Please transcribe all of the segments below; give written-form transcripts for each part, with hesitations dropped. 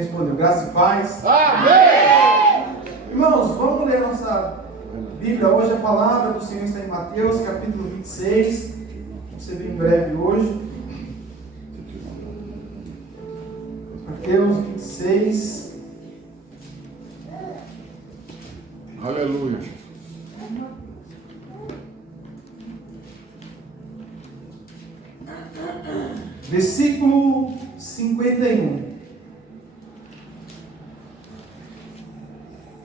respondeu. Graça e paz. Amém! Irmãos, vamos ler nossa Bíblia hoje. A palavra do Senhor está em Mateus, capítulo 26. Vamos ser bem breve hoje. Mateus 26. Aleluia. Versículo 51.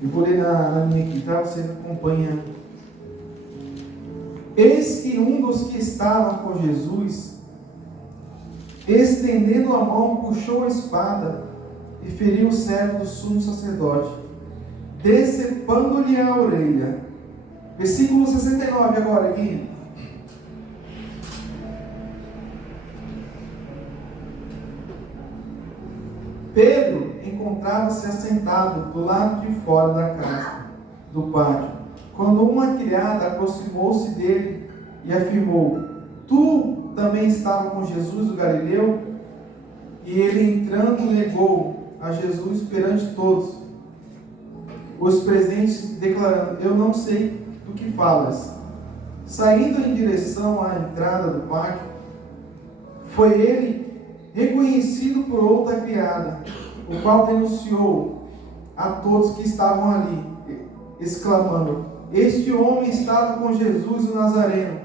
Eu vou ler na minha aqui, tá? Você acompanha. Eis que um dos que estavam com Jesus, estendendo a mão, puxou a espada e feriu o servo do sumo sacerdote, decepando-lhe a orelha. Versículo 69 agora, Gui. Pedro encontrava-se assentado do lado de fora da casa, do pátio, quando uma criada aproximou-se dele e afirmou: Tu também estava com Jesus o Galileu? E ele, entrando, negou a Jesus perante todos os presentes, declarando: Eu não sei do que falas. Saindo em direção à entrada do pátio, foi ele reconhecido por outra criada, o qual denunciou a todos que estavam ali, exclamando: Este homem estava com Jesus o Nazareno.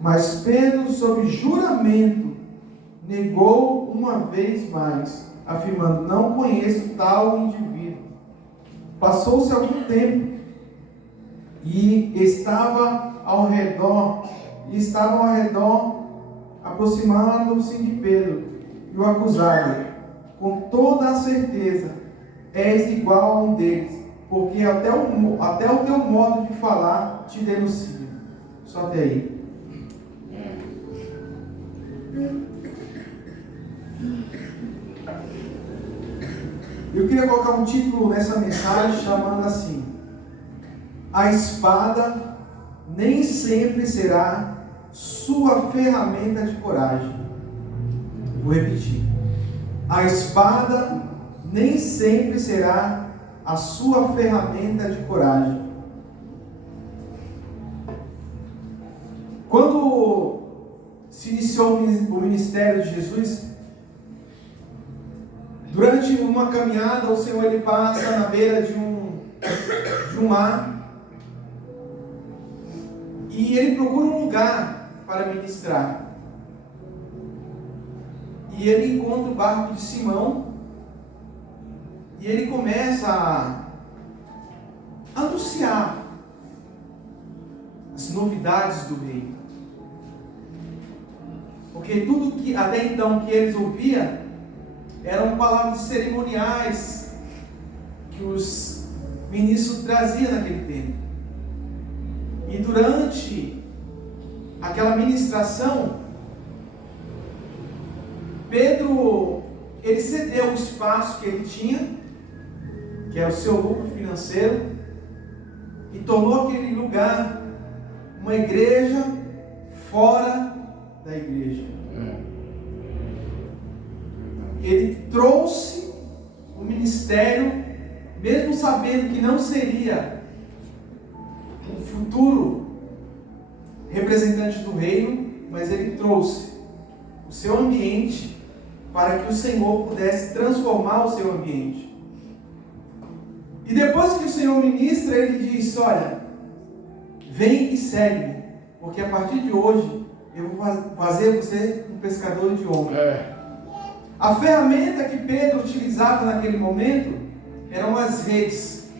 Mas Pedro, sob juramento, negou uma vez mais, afirmando: Não conheço tal indivíduo. Passou-se algum tempo e estavam ao redor, aproximando-se de Pedro e o acusaram: Com toda a certeza és igual a um deles, porque até o teu modo de falar te denuncia. Só até aí. Eu queria colocar um título nessa mensagem chamando assim: A espada nem sempre será sua ferramenta de coragem. Vou repetir. A espada nem sempre será a sua ferramenta de coragem. Quando se iniciou o ministério de Jesus, durante uma caminhada, o Senhor ele passa na beira de um mar e ele procura um lugar para ministrar. E ele encontra o barco de Simão e ele começa a anunciar as novidades do reino. Porque tudo que até então que eles ouviam eram palavras cerimoniais que os ministros traziam naquele tempo. E durante aquela ministração, Pedro, ele cedeu o espaço que ele tinha, que era o seu lucro financeiro, e tornou aquele lugar uma igreja fora da igreja. Ele trouxe o ministério, mesmo sabendo que não seria um futuro representante do reino, mas ele trouxe o seu ambiente para que o Senhor pudesse transformar o seu ambiente. E depois que o Senhor ministra, ele diz: Olha, vem e segue-me, porque a partir de hoje eu vou fazer você um pescador de homens. A ferramenta que Pedro utilizava naquele momento eram as redes.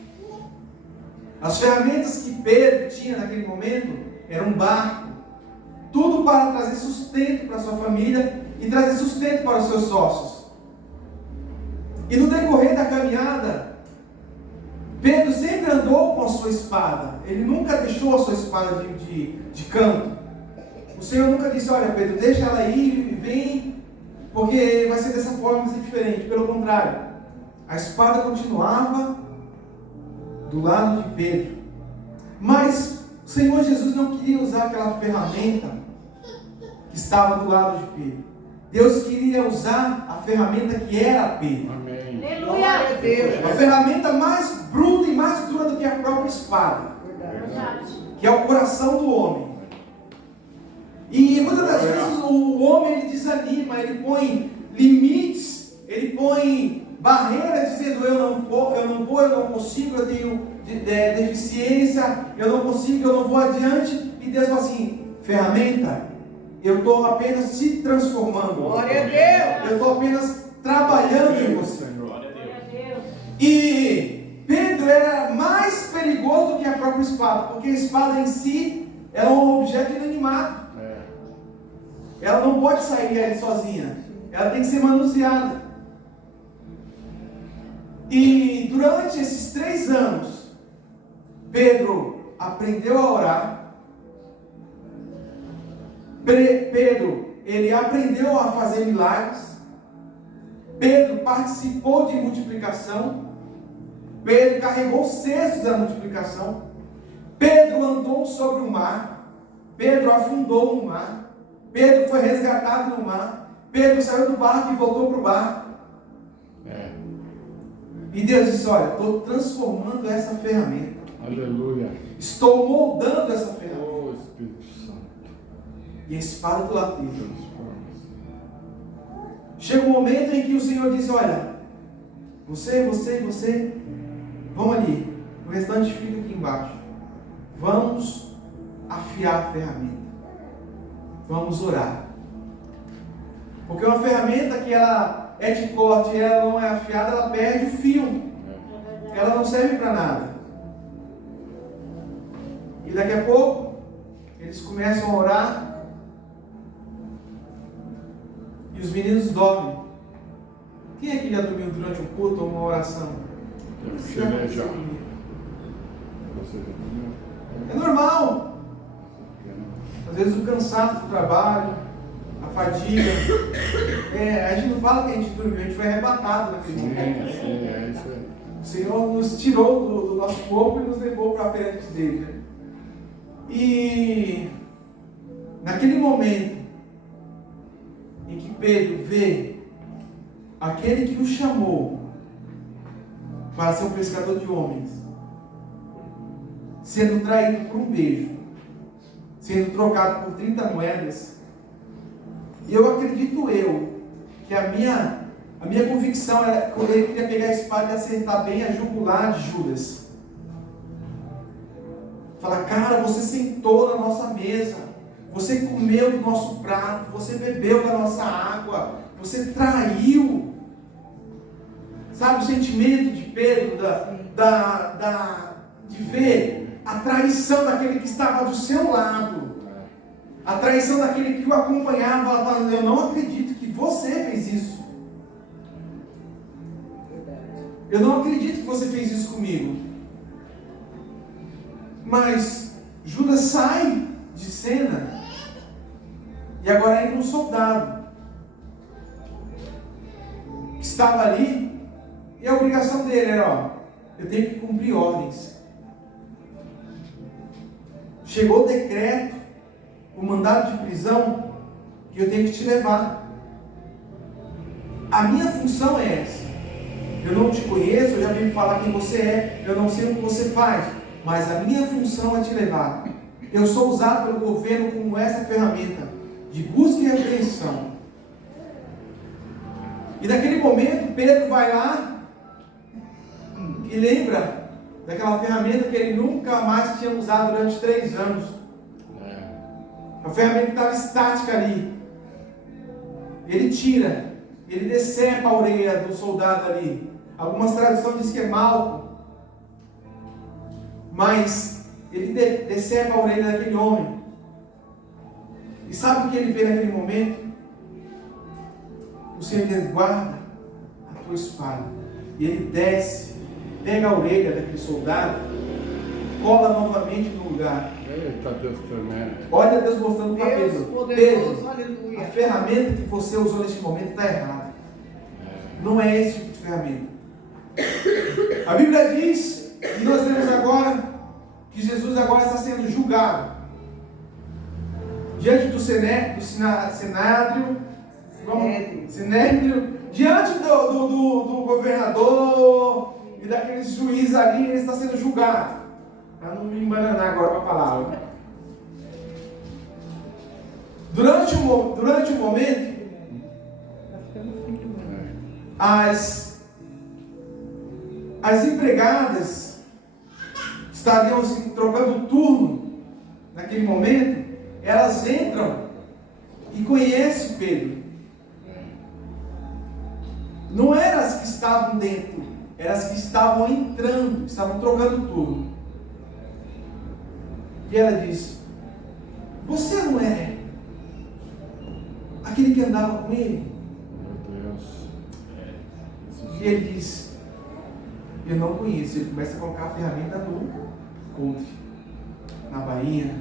As ferramentas que Pedro tinha naquele momento eram um barco. Tudo para trazer sustento para a sua família e trazer sustento para os seus sócios. E no decorrer da caminhada, Pedro sempre andou com a sua espada. Ele nunca deixou a sua espada de canto. O Senhor nunca disse: Olha, Pedro, deixa ela aí e vem, porque vai ser dessa forma, vai ser diferente. Pelo contrário, a espada continuava do lado de Pedro. Mas o Senhor Jesus não queria usar aquela ferramenta que estava do lado de Pedro. Deus queria usar a ferramenta que era Pedro. Amém. Glória a Deus. A ferramenta mais bruta e mais dura do que a própria espada, que é o coração do homem. E muitas das vezes o homem ele desanima, ele põe limites, ele põe barreiras dizendo eu não vou, eu não consigo, eu tenho deficiência, eu não consigo, eu não vou adiante. E Deus fala assim: ferramenta, eu estou apenas te transformando. Glória a Deus. Eu estou apenas trabalhando em você. E Pedro era mais perigoso do que a própria espada, porque a espada em si é um objeto inanimado. Ela não pode sair ali sozinha. Ela tem que ser manuseada. E durante esses 3 anos, Pedro aprendeu a orar. Pedro, ele aprendeu a fazer milagres. Pedro participou de multiplicação. Pedro carregou os cestos da multiplicação. Pedro andou sobre o mar. Pedro afundou no mar. Pedro foi resgatado no mar. Pedro saiu do barco e voltou para o barco. E Deus disse: olha, estou transformando essa ferramenta. Aleluia. Estou moldando essa ferramenta. Oh, Espírito Santo. E a espada do latejo. Chega um momento em que o Senhor diz: olha, você, vão ali. O restante fica aqui embaixo. Vamos afiar a ferramenta. Vamos orar. Porque uma ferramenta que ela é de corte e ela não é afiada, ela perde o fio. Ela não serve para nada. E daqui a pouco, eles começam a orar. E os meninos dormem. Quem é que já dormiu durante um culto ou uma oração? Já. É normal. Às vezes o cansaço do trabalho, a fadiga. A gente não fala que a gente dormiu, a gente foi arrebatado naquele momento. Sim, é isso aí. O Senhor nos tirou do nosso corpo e nos levou para perante dele. E naquele momento em que Pedro vê aquele que o chamou para ser um pescador de homens sendo traído por um beijo, sendo trocado por 30 moedas, e eu acredito que a minha convicção era que ele queria pegar a espada e acertar bem a jugular de Judas. Falar: cara, você sentou na nossa mesa, você comeu do nosso prato, você bebeu da nossa água, você traiu. Sabe o sentimento de Pedro, de ver a traição daquele que estava do seu lado, a traição daquele que o acompanhava, ela falando: eu não acredito que você fez isso. Eu não acredito que você fez isso comigo. Mas Judas sai de cena e agora entra um soldado que estava ali, e a obrigação dele era: eu tenho que cumprir ordens. Chegou o decreto, o mandado de prisão, que eu tenho que te levar. A minha função é essa. Eu não te conheço, eu já vim falar quem você é, eu não sei o que você faz, mas a minha função é te levar. Eu sou usado pelo governo como essa ferramenta de busca e apreensão. E naquele momento Pedro vai lá e lembra daquela ferramenta que ele nunca mais tinha usado durante 3 anos. A ferramenta que estava estática ali. Ele tira, ele decepa a orelha do soldado ali. Algumas traduções dizem que é Malco, mas ele decepa a orelha daquele homem. E sabe o que ele vê naquele momento? O Senhor diz: guarda a tua espada. E ele desce, pega a orelha daquele soldado, cola novamente no lugar. Eita Deus tremendo. Olha Deus mostrando para Deus Pedro: poderoso, Pedro, aleluia. a ferramenta que você usou neste momento está errada. Não é esse tipo de ferramenta. A Bíblia diz, e nós vemos agora, que Jesus agora está sendo julgado diante do cenário, Sinédrio, diante do governador e daqueles juízes ali, ele está sendo julgado. Para não me embananar agora com a palavra. Durante o momento, as empregadas estariam se trocando turno naquele momento. Elas entram e conhecem Pedro. Não eram as que estavam dentro, eram as que estavam entrando, que estavam trocando turno. E ela diz: você não é aquele que andava com ele? Meu Deus. E ele diz: eu não conheço. Ele começa a colocar a ferramenta no country, na bainha,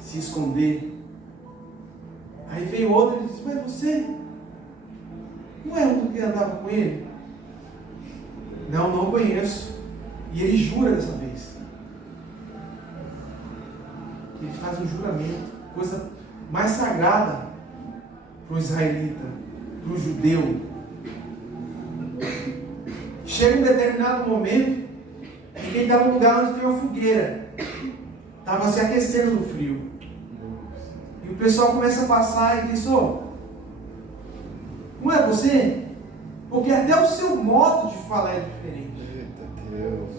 se esconder. Aí veio outro e disse: mas você não é um que andava com ele? Não conheço. E ele jura dessa vez. Ele faz um juramento, coisa mais sagrada para o israelita, para o judeu. Chega um determinado momento em que ele estava num lugar onde tem uma fogueira, estava se aquecendo no frio. E o pessoal começa a passar e diz: ô, não é você? Porque até o seu modo de falar é diferente. Eita Deus.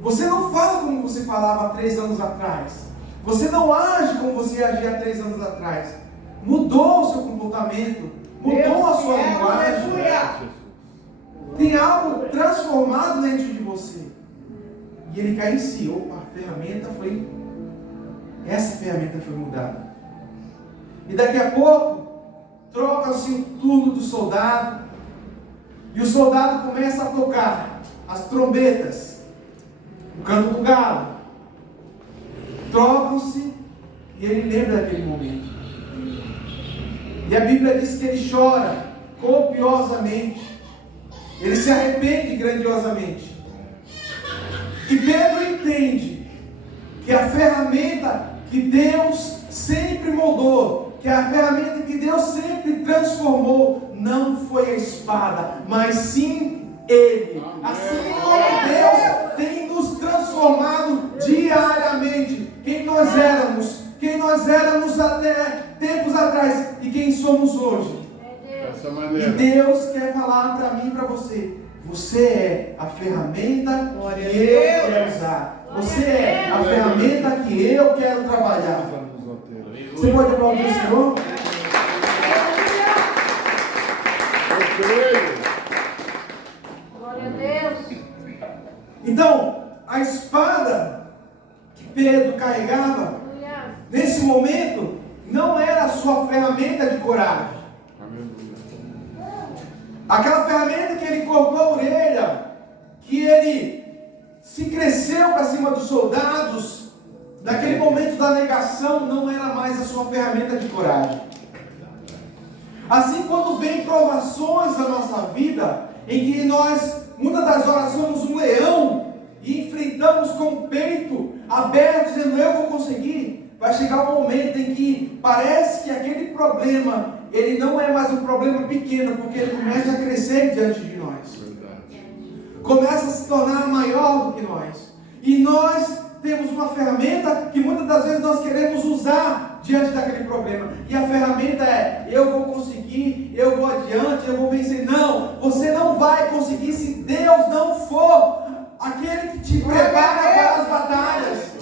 Você não fala como você falava há 3 anos atrás. Você não age como você agia há 3 anos atrás. Mudou o seu comportamento, mudou a sua linguagem. Tem algo transformado dentro de você. E ele cai em si. Opa, essa ferramenta foi mudada. E daqui a pouco, troca-se o turno do soldado. E o soldado começa a tocar as trombetas, o canto do galo. Trocam-se e ele lembra daquele momento. E a Bíblia diz que ele chora copiosamente. Ele se arrepende grandiosamente. E Pedro entende que a ferramenta que Deus sempre moldou, que a ferramenta que Deus sempre transformou, não foi a espada, mas sim Ele. Assim como Deus tem nos transformado diariamente, quem nós éramos até tempos atrás e quem somos hoje. Dessa E maneira. Deus quer falar para mim e para você: você é a ferramenta Glória que a eu Deus. quero usar. Você é a ferramenta que eu quero trabalhar. Você pode aplaudir o Senhor? Eu creio. Glória a Deus. Então, a espada que Pedro carregava, Aleluia. nesse momento, não era a sua ferramenta de coragem. Aleluia. Aquela ferramenta que ele cortou a orelha, que ele se cresceu para cima dos soldados, naquele momento da negação, não era mais a sua ferramenta de coragem. Assim, quando vem provações na nossa vida, em que nós, muitas das horas, somos um leão, e enfrentamos com o peito aberto, dizendo: eu vou conseguir, vai chegar um momento em que parece que aquele problema, ele não é mais um problema pequeno, porque ele começa a crescer diante de nós. Verdade. Começa a se tornar maior do que nós. E nós temos uma ferramenta que muitas das vezes nós queremos usar diante daquele problema. E a ferramenta é: eu vou conseguir, eu vou adiante, eu vou vencer. Não, você não vai conseguir se Deus não for aquele que te prepara para as batalhas.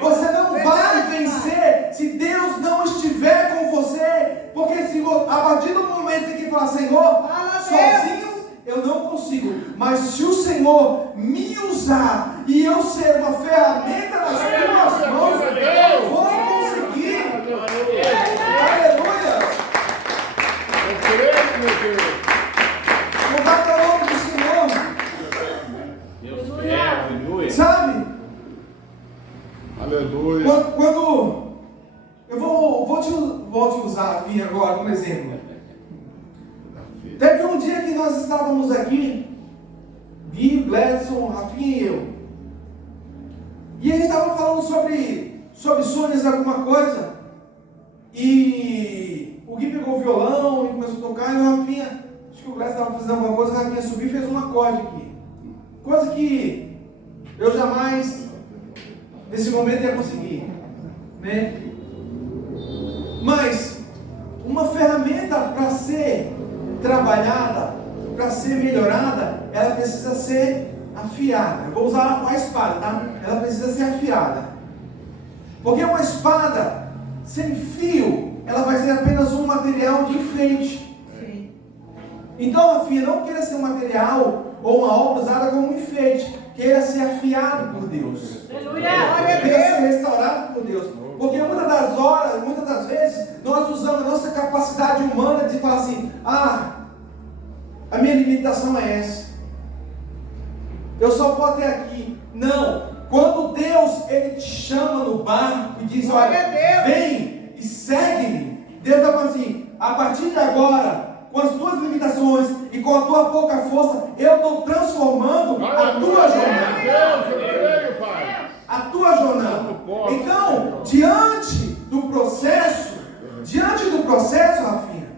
Você não vai vencer se Deus não estiver com você. Porque se a partir do momento em que falar: Senhor, sozinho eu não consigo, mas se o Senhor me usar e eu ser uma ferramenta nas tuas mãos, eu vou conseguir. Aleluia! Eu creio, meu Deus. Louvado é o nome do Senhor. Aleluia. Sabe? Aleluia. Quando eu vou te usar a Fia agora como exemplo. Teve um dia que nós estávamos aqui, Gui, Gledson, Rafinha e eu. E a gente estava falando sobre sonhos, alguma coisa. E o Gui pegou o violão e começou a tocar, e o Rafinha, acho que o Glécio estava fazendo alguma coisa, o Rafinha subiu e fez um acorde aqui. Coisa que eu jamais, nesse momento, ia conseguir, né? Mas, uma ferramenta para ser trabalhada, para ser melhorada, ela precisa ser afiada. Eu vou usar a espada, tá? Ela precisa ser afiada. Porque uma espada sem fio, ela vai ser apenas um material de enfeite. Sim. Então, Rafinha, não queira ser um material ou uma obra usada como um enfeite. Queira ser afiado por Deus. Aleluia. Queira ser restaurado por Deus. Porque muitas das vezes, nós usamos a nossa capacidade humana de falar assim: a minha limitação é essa. Eu só vou até aqui. Não. Quando Deus, Ele te chama no barco e diz: olha, vem e segue-me. Deus vai falar assim: a partir de agora, com as tuas limitações e com a tua pouca força, eu estou transformando a tua jornada. Deus, eu creio, Pai. A tua jornada. Então, diante do processo, Rafinha,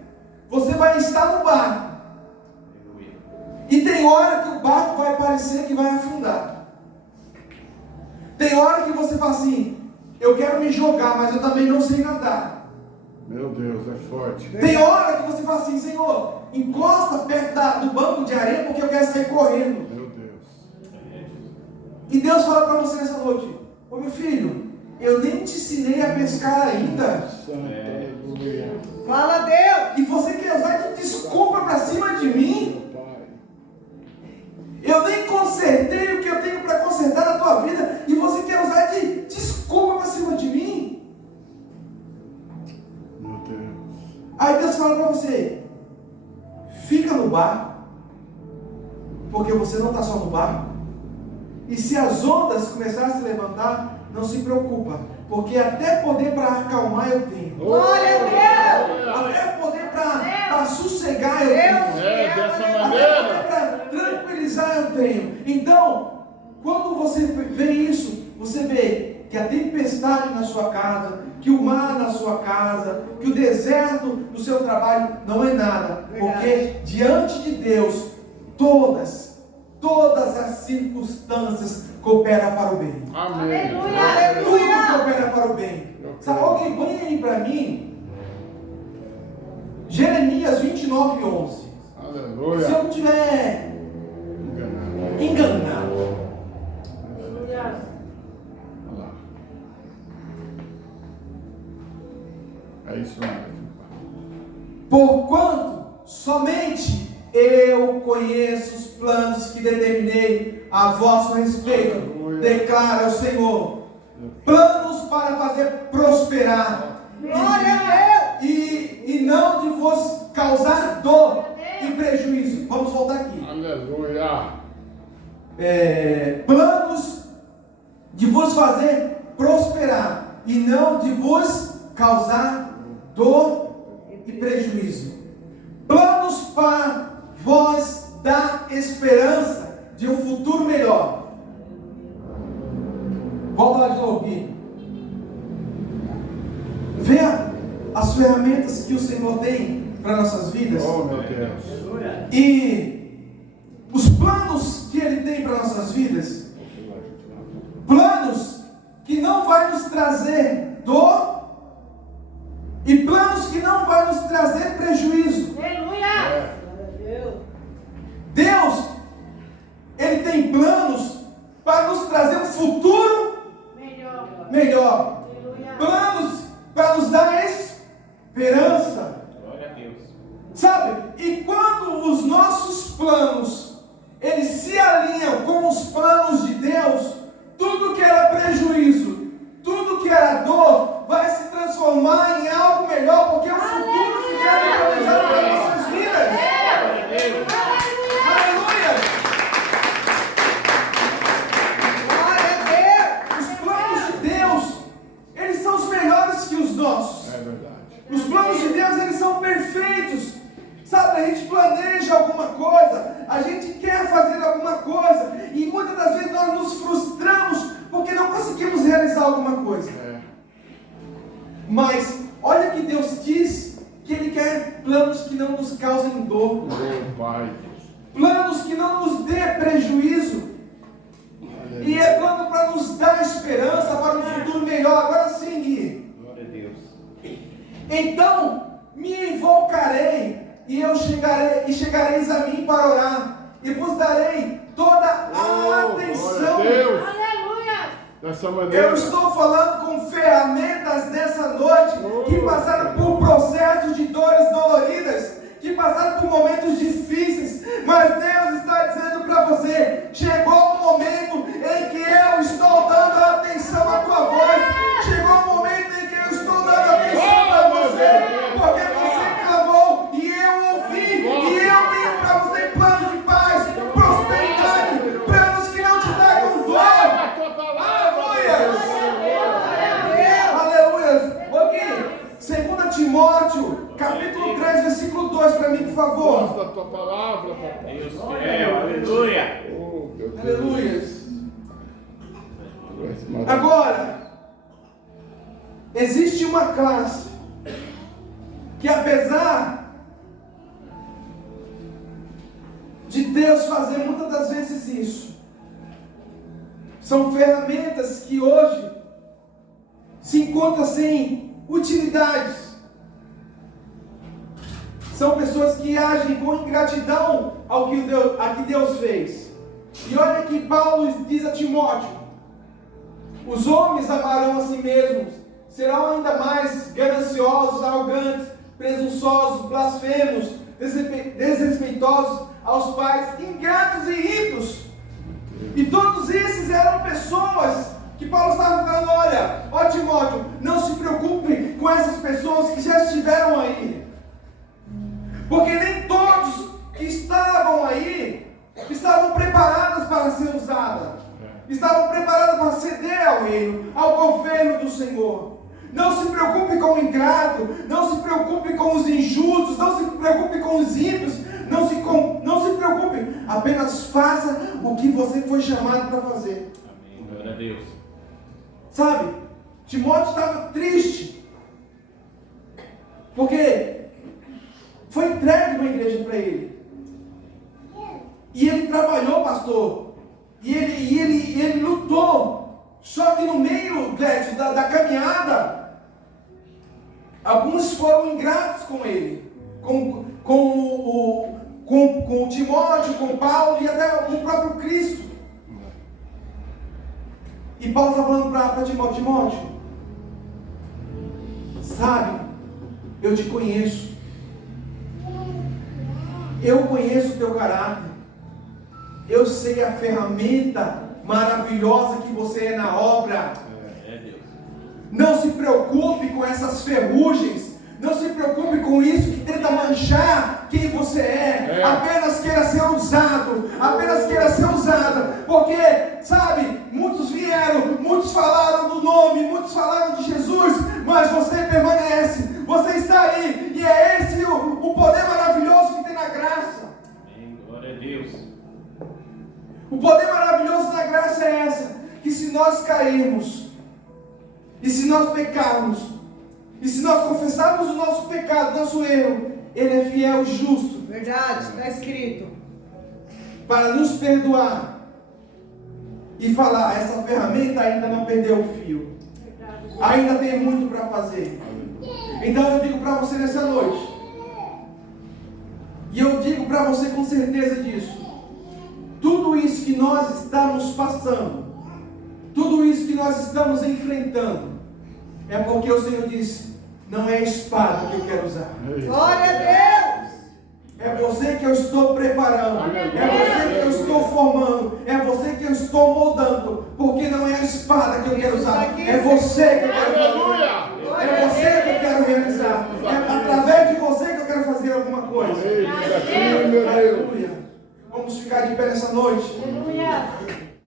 você vai estar no barco. E tem hora que o barco vai parecer que vai afundar. Tem hora que você fala assim: eu quero me jogar, mas eu também não sei nadar. Meu Deus, é forte. Tem hora que você fala assim: Senhor, encosta perto do banco de areia, porque eu quero sair correndo. Meu Deus. E Deus fala para você nessa noite: ô meu filho, eu nem te ensinei a pescar ainda. Santo, aleluia. Fala, Deus. E você quer usar de desculpa para cima de mim? Meu Pai. Eu nem consertei o que eu tenho para consertar na tua vida, e você quer usar de desculpa para cima de mim? Meu Deus. Aí Deus fala para você: fica no barco, porque você não está só no barco. E se as ondas começarem a se levantar, não se preocupa, porque até poder para acalmar eu tenho. Glória a Deus. Até poder para sossegar eu tenho. É, dessa Até maneira. para tranquilizar eu tenho. Então, quando você vê isso, você vê que a tempestade na sua casa, que o mar na sua casa, que o deserto no seu trabalho não é nada. Porque diante de Deus, todas as circunstâncias cooperam para o bem. Amém. Tudo coopera para o bem. Sabe, alguém põe aí para mim Jeremias 29:11. Aleluia. Se eu não estiver enganado. Olha lá. É isso mesmo. Porquanto somente eu conheço os planos que determinei a vosso respeito, Aleluia. declara o Senhor. Planos para fazer prosperar. Glória a Deus. E não de vos causar dor e prejuízo. Vamos voltar aqui. Aleluia. Planos de vos fazer prosperar e não de vos causar dor e prejuízo. Planos para vós dar esperança de um futuro melhor. Volta lá de novo aqui. Veja as ferramentas que o Senhor tem para nossas vidas. Oh, meu Deus. E os planos que Ele tem para nossas vidas. Planos que não vai nos trazer dor. E planos que não vai nos trazer prejuízo. Aleluia. Deus, Ele tem planos para nos trazer um futuro melhor. Aleluia. Planos para nos dar esperança. Glória a Deus. Sabe? E quando os nossos planos, eles se alinham com os planos de Deus, tudo que era prejuízo, tudo que era dor, vai se transformar em algo melhor, porque o futuro fica planejado para nossas vidas. Aleluia! Glória a Deus. Os planos de Deus, eles são os melhores que os nossos. É verdade. Os planos de Deus, eles são perfeitos. Sabe, a gente planeja alguma coisa, a gente quer fazer alguma coisa, e muitas das causem dor, Oh, Pai. planos que não nos dê prejuízo, e é plano para nos dar esperança para um futuro melhor. Agora sim, Gui. Glória a Deus. Então me invocarei e chegareis a mim para orar, e vos darei toda a atenção. Glória a Deus. Aleluia! Dessa maneira. Eu estou falando com ferramentas nessa noite que passaram por processos de dores doloridas, que passaram por momentos difíceis, mas Deus está dizendo para você: chegou o momento em que eu estou dando atenção à tua voz, chegou o momento em que eu estou dando atenção para você, porque você clamou e eu ouvi, e eu tenho para você planos de paz, prosperidade, planos que não te tragam dor. A tua palavra. Aleluia! Aqui, 2 Timóteo, capítulo 3, versículo 2, para mim, por favor. Gosto da tua palavra, papai. Deus fiel, aleluia. Oh, meu Deus. Aleluia! Tu és maravilhoso. Agora, existe uma classe que, apesar de Deus fazer muitas das vezes isso, são ferramentas que hoje se encontram sem utilidades. São pessoas que agem com ingratidão ao que Deus fez. E olha que Paulo diz a Timóteo: os homens amarão a si mesmos, serão ainda mais gananciosos, arrogantes, presunçosos, blasfemos, desrespeitosos aos pais, ingratos e ímpios. E todos esses eram pessoas que Paulo estava falando: olha, ó Timóteo, não se preocupe com essas pessoas que já estiveram aí, porque nem todos que estavam aí estavam preparadas para ser usadas, estavam preparadas para ceder ao reino, ao governo do Senhor. Não se preocupe com o ingrato, não se preocupe com os injustos, não se preocupe com os ímpios, não se preocupe, apenas faça o que você foi chamado para fazer. Amém. Glória a Deus. Sabe, Timóteo estava triste, porque foi entregue uma igreja para ele, e ele trabalhou, pastor, e ele lutou. Só que no meio, Glédio, da caminhada, alguns foram ingratos com ele, com o Timóteo, com Paulo e até com o próprio Cristo. E Paulo está falando para Timóteo: sabe, eu te conheço, eu conheço o teu caráter, eu sei a ferramenta maravilhosa que você é na obra. É Deus. Não se preocupe com essas ferrugens, não se preocupe com isso que tenta manchar quem você é. Apenas queira ser usado, apenas queira ser usada, porque, sabe, muitos vieram, muitos falaram do nome, muitos falaram de Jesus, mas você permanece, você está aí, e é esse o poder maravilhoso que tem na graça. Amém. Glória a Deus. O poder maravilhoso da graça é essa, que se nós cairmos, e se nós pecarmos, e se nós confessarmos o nosso pecado, nosso erro, Ele é fiel e justo. Verdade, está escrito. Para nos perdoar e falar: essa ferramenta ainda não perdeu o fio, ainda tem muito para fazer. Então eu digo para você nessa noite, e eu digo para você com certeza disso: tudo isso que nós estamos passando, tudo isso que nós estamos enfrentando, é porque o Senhor disse: não é a espada que eu quero usar. Glória a Deus. É você que eu estou preparando, é você que eu estou formando, é você que eu estou moldando, porque não é a espada que eu quero usar, é você que eu quero fazer, é você que eu quero realizar, é através de você que eu quero fazer alguma coisa. Meu Deus. Aleluia. Vamos ficar de pé nessa noite. Aleluia!